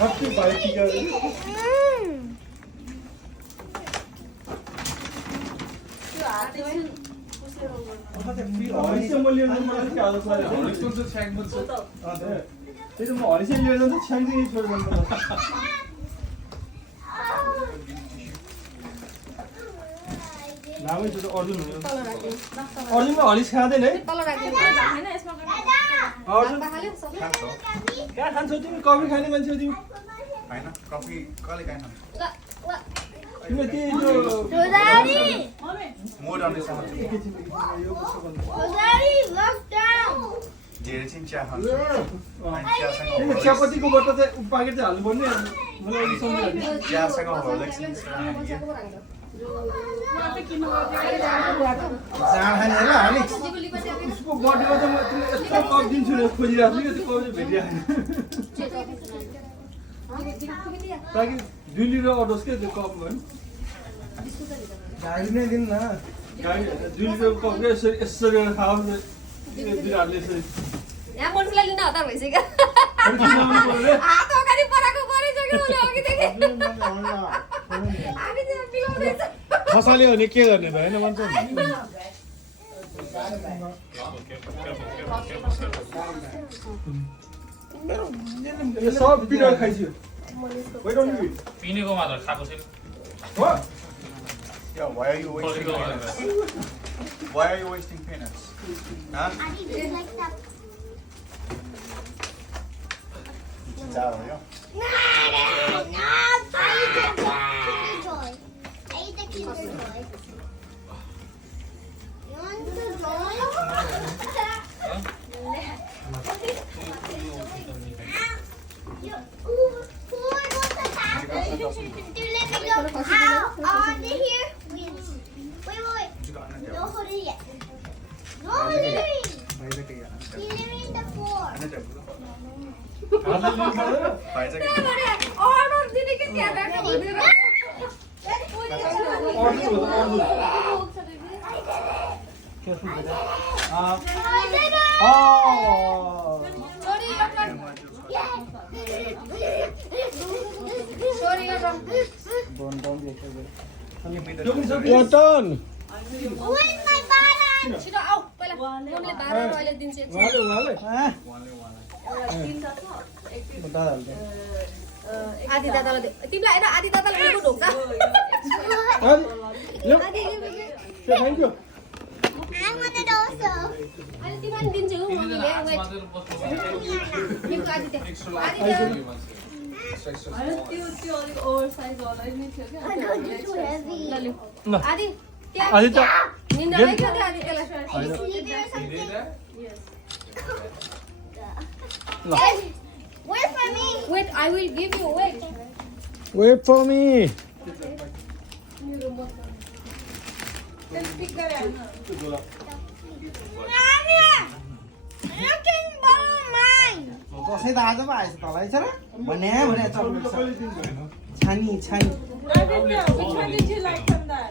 Happy bite together. हरिसे म लिएर मलाई के आदत लाग्यो हरिसे त छ्याङ बन्छ त्यही त म हरिसे लिएर जान्छ छ्याङ चाहिँ छोड बन्छ नामै छ त अर्जुन हुने अर्जुनमा हरिस खाँदैन है अर्जुन कहाँ खान्छौ तिमी कफी खाने मान्छे हो तिमी हैन कफी कहिले खाइन तिमी त्यही त्यो मोड आउने समय धेरै चाहिँ चिया खान्छ तिमी चियापत्तीको बट्टा चाहिँ पाकेट चाहिँ हाल्नु पर्ने मलाई अलिक सम्झिरहेको चियासँग होर्लिक्स उसको बर्थडेमा त म तिमीलाई यस्तो कप दिन्छु नि खोजिरहेको छु त्यो कप चाहिँ भेटिरहेको ताकि 2 लिटर अटोस् क्या त्यो कपमा गाडी नै दिनु न गाडी 2 लिटर कप क्या यसरी यसरी गरेर खाओस् बिराटले यसरी यहाँ मोटरसाइकल लिन हतार भइसक्यो हात अगाडि पराको परिसक्यो मैले अघिदेखि हामी चाहिँ पिलाउँदैछ खसाल्यो भने के गर्ने भएन भन्छ नि सब पिरो खाइसक्यो पिनेको मात्र खाएको छैन हो Yeah, why are you wasting peanuts? Why are you wasting peanuts? Huh? Ciao, yo. No hoodie yet. No hoodie. Delivering the floor. Order दिने कि त्यहाँ राख्नु भनेर Where's my balance? छिटो आऊ पहिला मम्मीले भाडा अहिले दिन्छ आदि दादालाई दे तिमीलाई हैन आदि दादालाई उनीको ढोक्छ thank you I want it also. अहिले तिमीलाई दिन्छु मम्मीले वेट तिमीको आदि दे त्यो अलिक ओभर साइज होला नि थियो क्या I know it's too heavy. आदि आदि त निन्दा लाग्यो त्यो आदि त्यसलाई Sleepy or something? ल Wait for me. Wait, I will give you. Wait. Wait for me speak गरे हैन You can borrow mine. कसै त आज पो आएछ तँलाई छ र भने भने चल्नु छानी छानी Which one did you like from that?